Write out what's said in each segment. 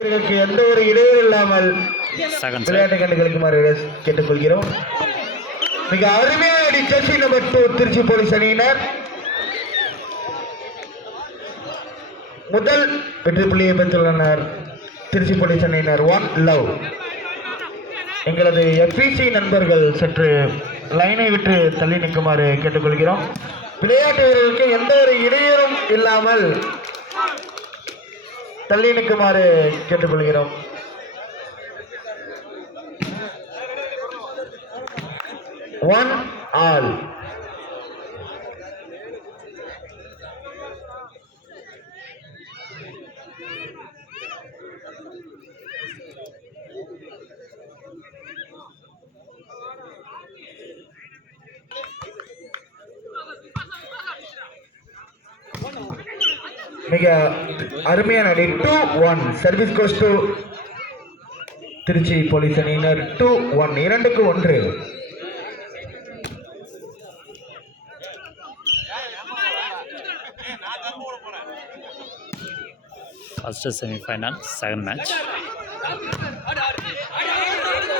எந்த ஒரு இடையூறு இல்லாமல் விளையாட்டு கண்டுகளுக்குமாறு கேட்டுக்கொள்கிறோம். மிக அருமையான ஜெர்சி நம்பர் 2 திருச்சி போலீஸ் அணியினர் முதல் வெற்றி புள்ளியை பெற்றுள்ளனர். திருச்சி போலீஸ் அணியினர் 1 லவ். எங்களது எஃபிசி நண்பர்கள் சற்று லைனை விட்டு தள்ளி நிற்குமாறு கேட்டுக்கொள்கிறோம். விளையாட்டு வீரர்களுக்கு எந்த ஒரு இடையூறும் இல்லாமல் தள்ளி நிற்குமாறு கேட்டுக்கொள்கிறோம். One all. மிக அருமையான அடி 2-1 service goes to Trichy police அணியினர் 2-1 2-1. First semifinal second match.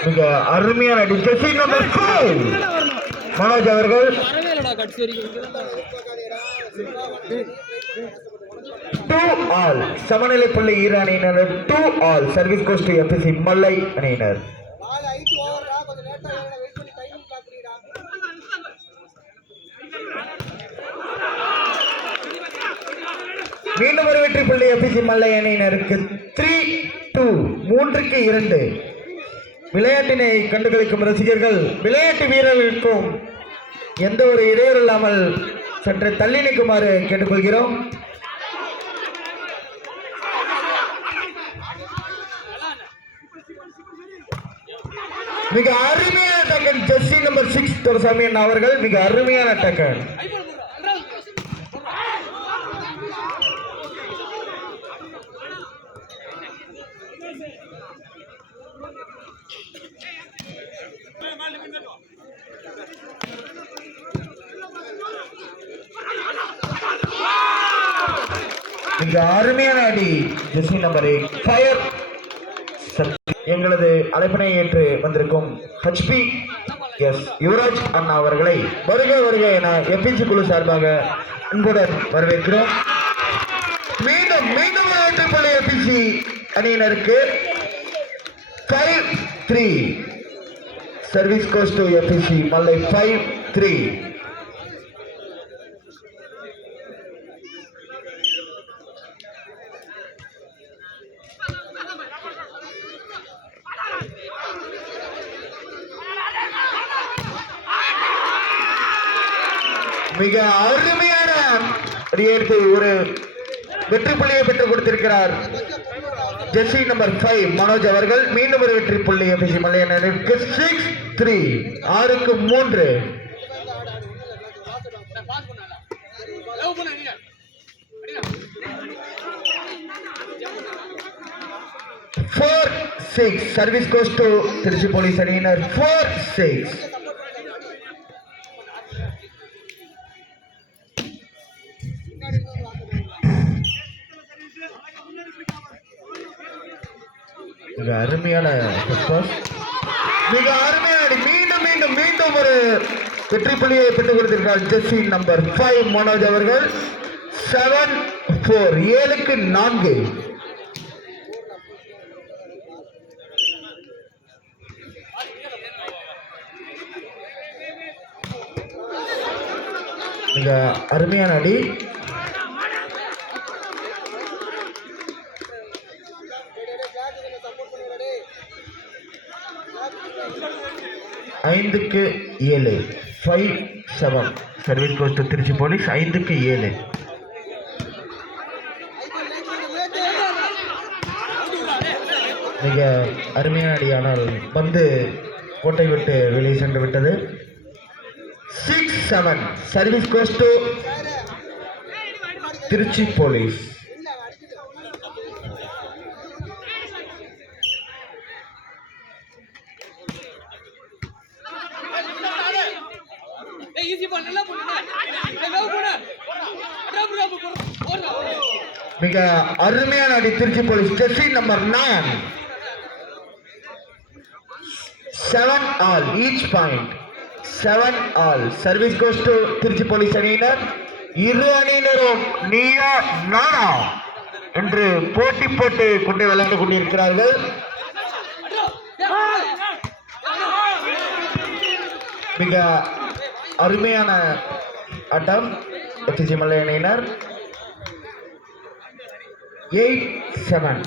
மிக அருமையான அடி ஜெர்சி நம்பர் 5 மனோஜ் அவர்கள் 2 ஆல். சமநிலை புள்ளி ஈர அணியினர் 2 all service goes to FC Mallai அணியினர். மீண்டும் ஒரு வெற்றி புள்ளி எஃப்சி மல்லை அணியினருக்கு 3-2 3-2. விளையாட்டினை கண்டுகளிக்கும் ரசிகர்கள் விளையாட்டு வீரர்களுக்கும் எந்த ஒரு இடையூறு இல்லாமல் சற்று தள்ளி நிற்குமாறு கேட்டுக்கொள்கிறோம். மிக அருமையான டக்கன் ஜெர்சி நம்பர் 6 துரசாமி அவர்கள் மிக அருமையான டக்கன். மிக அருமையான அடி ஜெர்சி நம்பர் 8 ஃபயர். எங்களது அழைப்பினை ஏற்று வந்திருக்கும் ஹெச்பி யுவராஜ் அண்ணா அவர்களை வருக வருக என எஃப்சி குழு சார்பாக அன்புடன் வரவேற்கிறோம். மீண்டும் மீண்டும் வெற்றிப்புள்ளி எஃப்சி அணியினருக்கு 5-3 சர்வீஸ் கோஸ் டு எஃப்சி மல்லை 5-3. மிக அருமையான அடியெடுத்து ஒரு வெற்றி புள்ளியை பெற்றுக் கொடுத்திருக்கிறார் ஜெர்சி நம்பர் 5 மனோஜ் அவர்கள். மீண்டும் ஒரு வெற்றி புள்ளி எஃப்சி மல்லையனருக்கு 6-3 6-3. Service goes to Trichy police அணியினர் 4-6. மிக அருமையான மிக அருமையான மீண்டும் மீண்டும் மீண்டும் ஒரு வெற்றி புள்ளியை பெற்றுக் கொடுத்திருக்கிறார் ஜெர்சி நம்பர் 5 மனோஜ் அவர்கள். 7-4 7-4. மிக அருமையான அடி. ஐந்துக்கு 7 5-7 service goes to Trichy police 5-7. மிக அருமையான அடி. ஆனால் பந்து கோட்டை விட்டு வெளியே சென்று விட்டது. 6-7 service goes to Trichy police. மிக அருமையான அடி Trichy police. Jersey number 9. 7 all each point. 7 all. Service goes to Trichy police அணியினர். இரு அணியினரும் நீயா நானா என்று போட்டி போட்டு கொண்டு விளையாண்டு கொண்டிருக்கிறார்கள். மிக அருமையான ஆட்டம் திருச்சி மலை அணியினர். 8-7.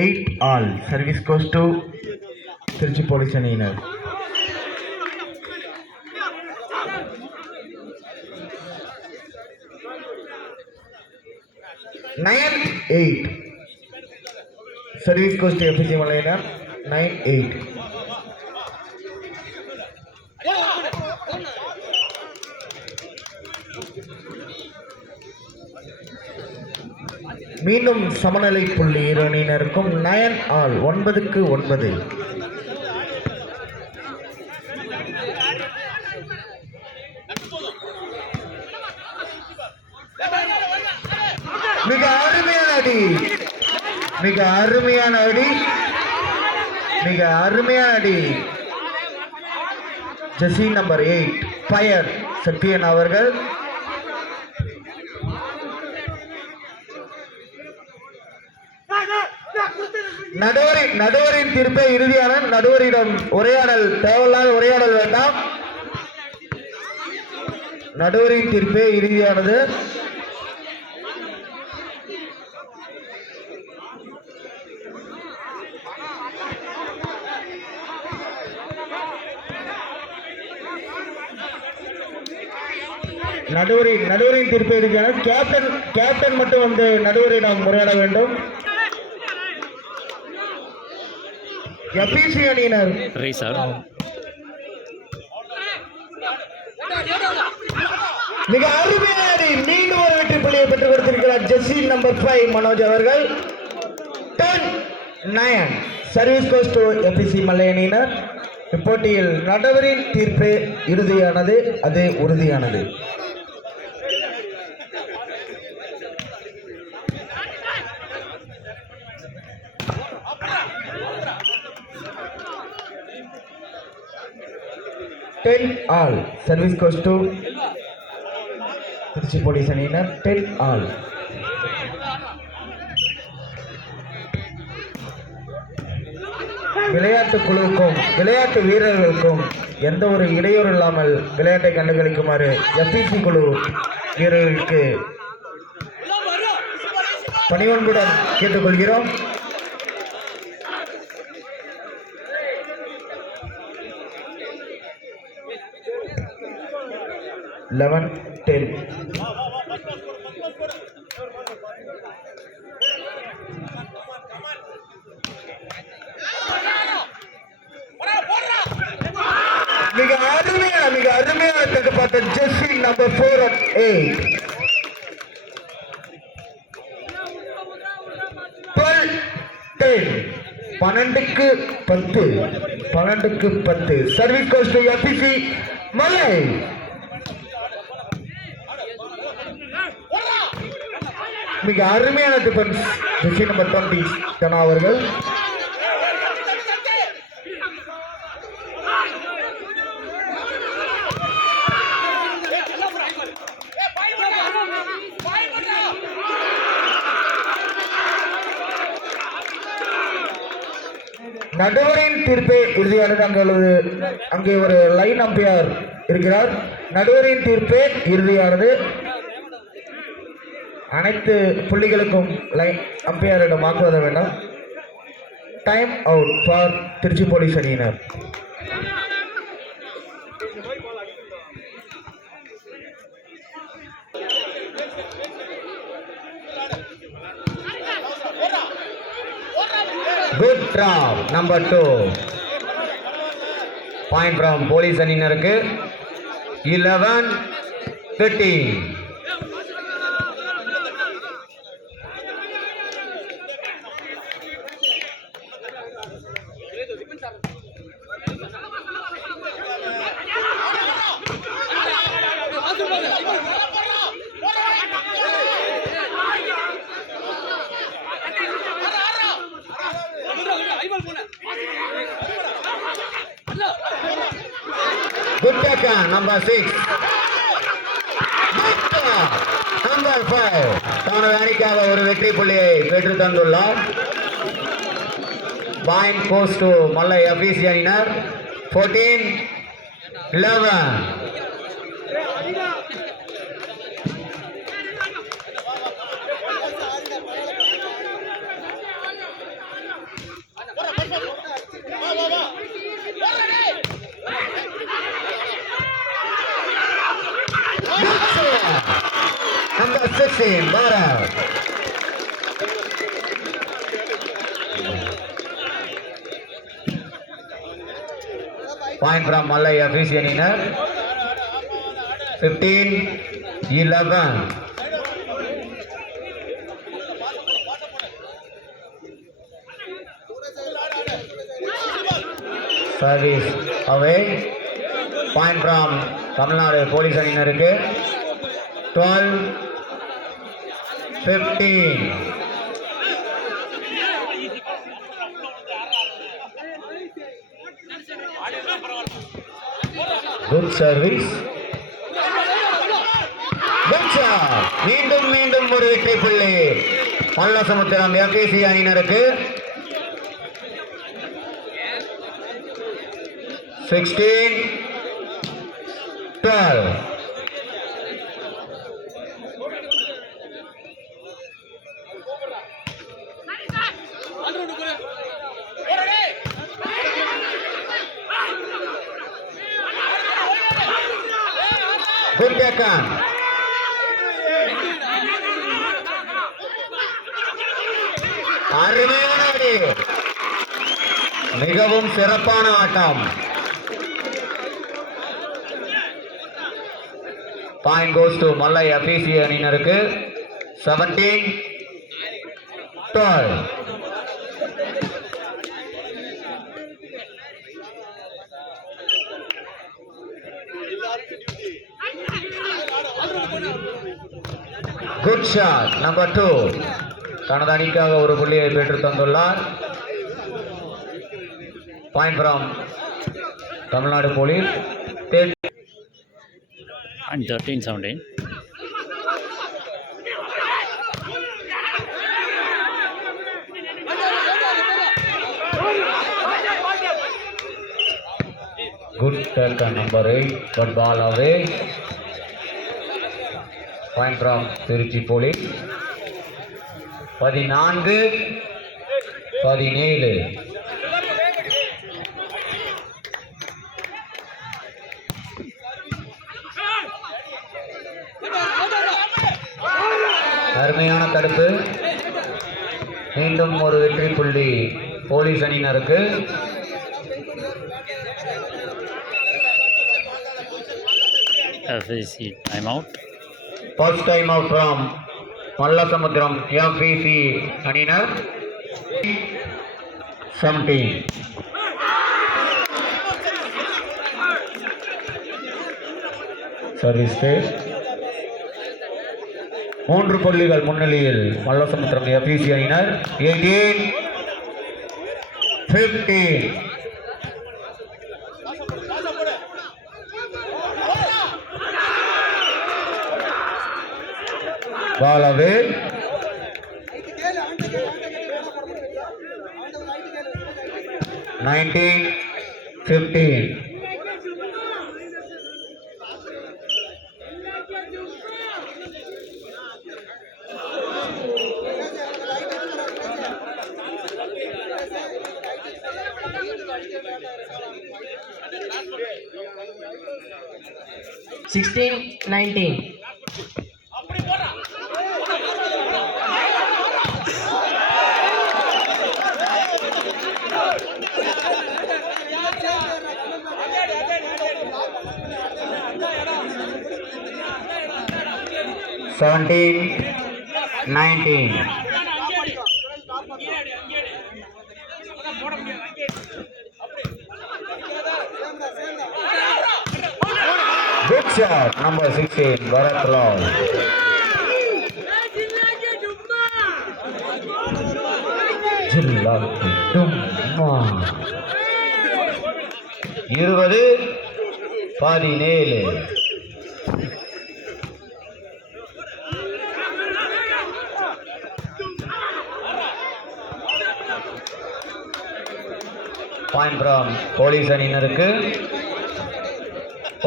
Eight all. Service goes to Trichy police அணியினர். Nine 8. Service goes to FPC மலையினர். 9-8. மீண்டும் சமநிலை புள்ளி இரு அணியினருக்கும். 9 all. 9-9. மிக அருமையான அடி, மிக அருமையான அடி, மிக அருமையான அடி. ஜெர்சி நம்பர் 8 பயர் சத்யன் அவர்கள். நடுவரின் தீர்ப்பை இறுதியான. நடுவரிடம் உரையாடல் தேவையில்லாத உரையாடல் வேண்டாம். நடுவரின் தீர்ப்பே இறுதியானது. நடுவரின் தீர்ப்பை இறுதியான. கேப்டன் மட்டும் வந்து நடுவரிடம் உரையாட வேண்டும். எபிசி அணியினர் மிக அருமையான மீண்டும் ஒரு வெற்றி புள்ளியை பெற்றுக் கொடுத்திருக்கிறார் ஜெர்சி நம்பர் 5 மனோஜ் அவர்கள். 10-9. சர்வீஸ் கோஸ் டு எபிசி மலை அணியினர். இப்போட்டியில் நடுவரின் தீர்ப்பு இறுதியானது, அது உறுதியானது. all. Service goes to Trichy police அணியினர். 10 all. விளையாட்டு குழுவுக்கும் விளையாட்டு வீரர்களுக்கும் எந்த ஒரு இடையூறு இல்லாமல் விளையாட்டை கண்டுகளிக்குமாறு எஃப்பிசி குழு வீரர்களுக்கு பணிவன்புடன் கேட்டுக்கொள்கிறோம். Eleven 10. மிக அருமையான தடுப்பாட்ட jersey number 4 and 8. 12-10. 12-10. Service goes to FBC Malai. மிக அருமையான டிஃபென்ஸ் ஜெர்சி நம்பர் 20 கனா அவர்கள். நடுவரின் தீர்ப்பை இறுதியானது. அங்கே ஒரு லைன் அம்பையர் இருக்கிறார். நடுவரின் தீர்ப்பே இறுதியானது. அனைத்து புள்ளிகளுக்கும் லைன் அம்பையரிடம் வாக்குவாதம் வேண்டாம். Time out for Trichy police அணியினர். Good drop number 2. Point from police அணியினருக்கு 11-13. Good tackle, number 6. Number 5. தனது அணிக்காக ஒரு வெற்றி புள்ளியை பெற்று தந்துள்ளார். Point goes to Mallai FEC அணியினர் 14-11. Number 16, Bharat. Point from Malay FC அணியினர் 15-11. Service away. Point from Tamil Nadu police அணியினருக்கு 12-15. Good service. Good shot. மீண்டும் ஒரு வெற்றி புள்ளி மல்லசமுத்திரம் எஃப்இசி அணியினருக்கு 16-12. Good tackle. அருமையான அடி. மிகவும் சிறப்பான ஆட்டம். Point goes to Mallai FEC அணியினருக்கு 17-12. Good shot number 2. தனது அணிக்காக ஒரு புள்ளியை பெற்று தந்துள்ளார். Point from Tamil Nadu police And 13-17. Good tackle number 8, but ball away. Point from Tiruchi Police. 14-17. அருமையான தடுப்பு. மீண்டும் ஒரு வெற்றி புள்ளி போலீஸ் அணியினருக்கு. FEC timeout. First time out from Mallasamudram FEC அணியினர் 17. சர்வீஸ் ஸ்டேஜ் 3 புள்ளிகள் முன்னிலையில் மல்லசமுத்திரம் FEC அணியினர் 18-15. Ball away. Nineteen 15. Sixteen, 19. 17-19. Good shot, number 16, Bharat Lal. ஜில்லாக்கு டும்மா. 20-17. பாயிண்ட் ஃப்ரம் போலீஸ் அணியினருக்கு.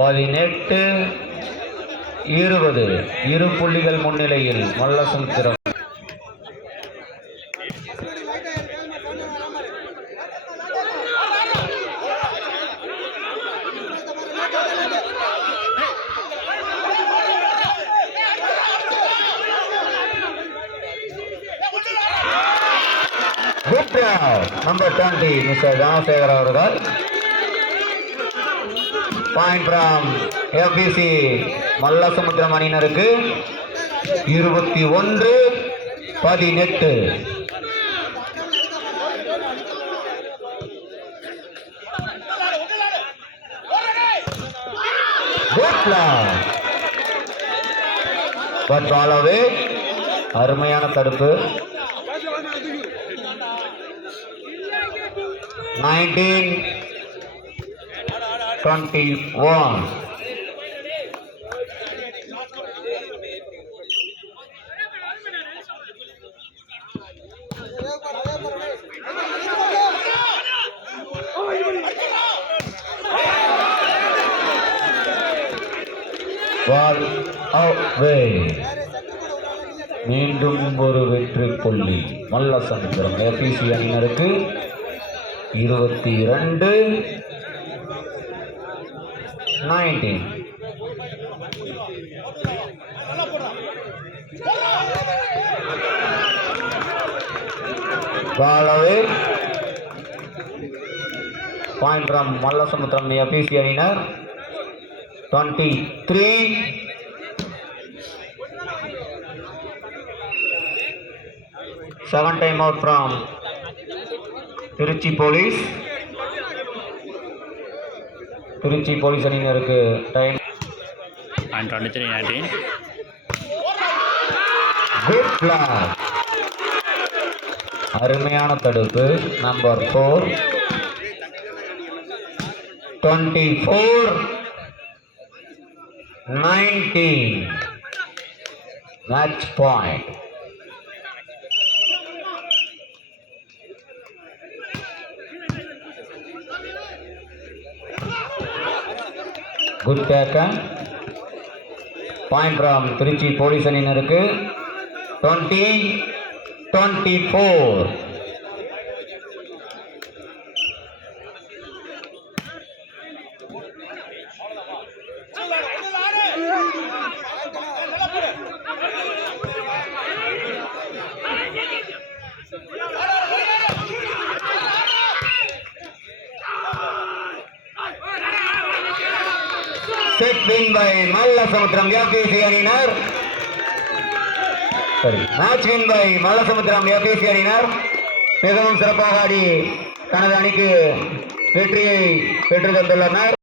18-20. 2 புள்ளிகள் முன்னிலையில் Mallasamudram. Good number 20 mister Dhanasekar அவர்கள். பாயிண்ட் ஃப்ரம் எஃபிசி மல்லசமுத்திரம் அணியினருக்கு. 21-18. Good but ball away. அருமையான தடுப்பு. 19-21. பால் அவே. மீண்டும் ஒரு வெற்றி புள்ளி மல்லசமுத்திரம் எபிசி அணியினருக்கு. 22-19. Ball away. Point from Mallasamudram EBC அணியினர். 23. Seven time out from Trichy police. Trichy police அணியினருக்கு டைம். And 23-19. Good block. அருமையான தடுப்பு. Number 4. 24-19. Match point. Good taken. Point from Trichy police அணியினருக்கு. 20-24. Set win by Mallasamudram EBC அணியினர். Match win by Mallasamudram EBC அணியினர். மிகவும் சிறப்பாக ஆடி தனது அணிக்கு வெற்றியை பெற்று தந்துள்ளனர்.